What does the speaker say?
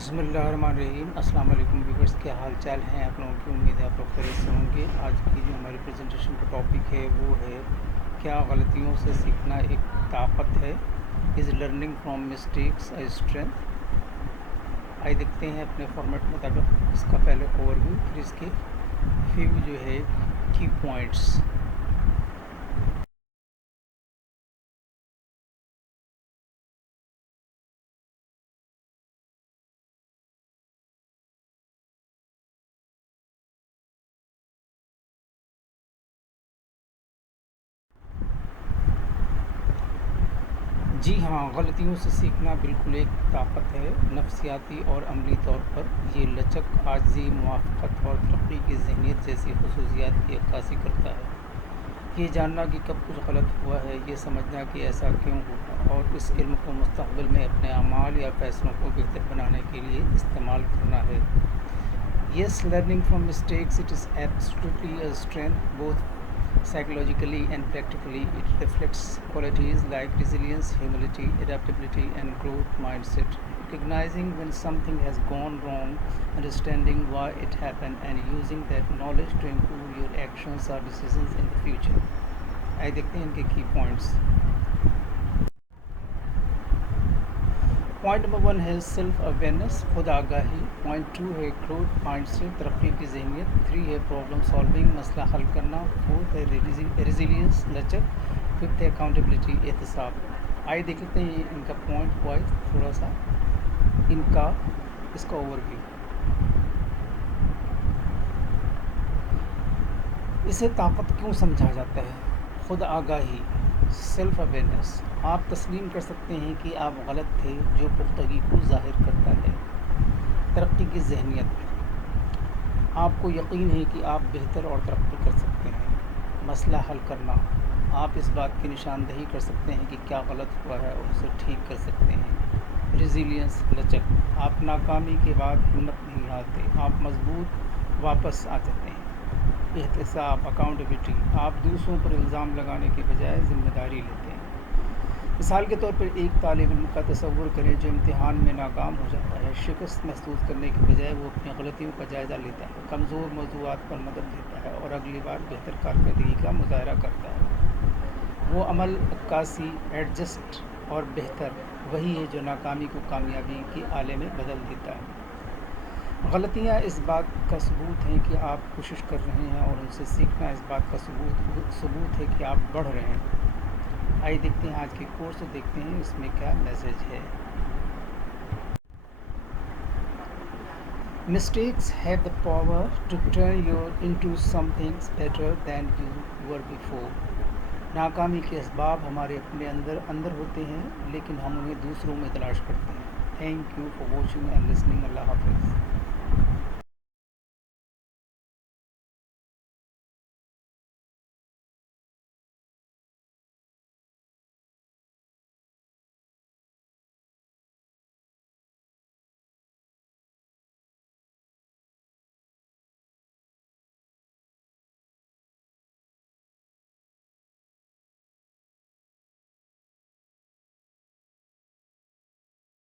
बिस्मिल्लाहिर्रहमानिर्रहीम। अस्सलाम वालेकुम व्यूअर्स, क्या हाल चाल हैं आप लोगों की। उम्मीद है आप लोग खैरियत से होंगे। आज की जो हमारी प्रेजेंटेशन का टॉपिक है वो है क्या गलतियों से सीखना एक ताकत है। Is learning from mistakes a strength. आइए देखते हैं अपने फॉर्मेट मुताबिक इसका पहले ओवरव्यू, फिर इसके फ्यू जो है की पॉइंट्स। जी हाँ, गलतियों से सीखना बिल्कुल एक ताकत है। नफसियाती और अमली तौर पर ये लचक, आज़ी, मुवाफ़क़त और तरक्की की ज़हनियत जैसी खसूसियात की अक्कासी करता है। ये जानना कि कब कुछ गलत हुआ है, ये समझना कि ऐसा क्यों हुआ, और इस इल्म को मुस्तक़बिल में अपने अमाल या फ़ैसलों को बेहतर बनाने के लिए इस्तेमाल करना है। Yes, learning from mistakes, it is absolutely a strength, both psychologically and practically. It reflects qualities like resilience, humility, adaptability, and growth mindset. Recognizing when something has gone wrong, understanding why it happened, and using that knowledge to improve your actions or decisions in the future. आइए देखते हैं इनके की points. Point number 1 है self awareness, खुद आगाही। Point 2 है growth mindset, तरक्की की जहनीत। 3 है प्रॉब्लम सॉल्विंग, मसला हल करना। 4 है रेजिलियंस, लचक। 5 है अकाउंटेबिलिटी, एहतसाब। आइए देख लेते हैं इनका पॉइंट वाइज थोड़ा सा इसका ओवरव्यू। इसे ताकत क्यों समझा जाता है? खुद आगाही, सेल्फ अवेयरनेस। आप तस्लीम कर सकते हैं कि आप गलत थे, जो पुख्तगी को ज़ाहिर करता है। तरक्की की जहनीत, आपको यकीन है कि आप बेहतर और तरक्की कर सकते हैं। मसला हल करना, आप इस बात की निशानदही कर सकते हैं कि क्या गलत हुआ है और उसे ठीक कर सकते हैं। रेजिलियंस, लचक, आप नाकामी के बाद हिम्मत नहीं हारते, आप मजबूत वापस आ जाते हैं। एहतसाब, अकाउंटेबिलिटी, आप दूसरों पर इल्ज़ाम लगाने के बजाय ज़िम्मेदारी लेते हैं। मिसाल के तौर पर एक तालिब इल्म का तसव्वुर करें जो इम्तिहान में नाकाम हो जाता है। शिकस्त महसूस करने के बजाय वो अपनी गलतियों का जायज़ा लेता है, कमज़ोर मौज़ूआत पर मदद देता है और अगली बार बेहतर कारकर्दगी का मुज़ाहरा करता है। वो अमल, अक्कासी, एडजस्ट और बेहतर वही है जो नाकामी को कामयाबी के आले में बदल देता है। गलतियाँ इस बात का सबूत हैं कि आप कोशिश कर रहे हैं, और उनसे सीखना इस बात का सबूत है कि आप बढ़ रहे हैं। आइए देखते हैं आज के कोर्स, देखते हैं इसमें क्या मैसेज है। Mistakes have the power to turn you into something better than you were before. नाकामी के असबाब हमारे अपने अंदर होते हैं, लेकिन हम उन्हें दूसरों में तलाश करते हैं। Thank you for watching and listening. अल्लाह हाफ़िज़।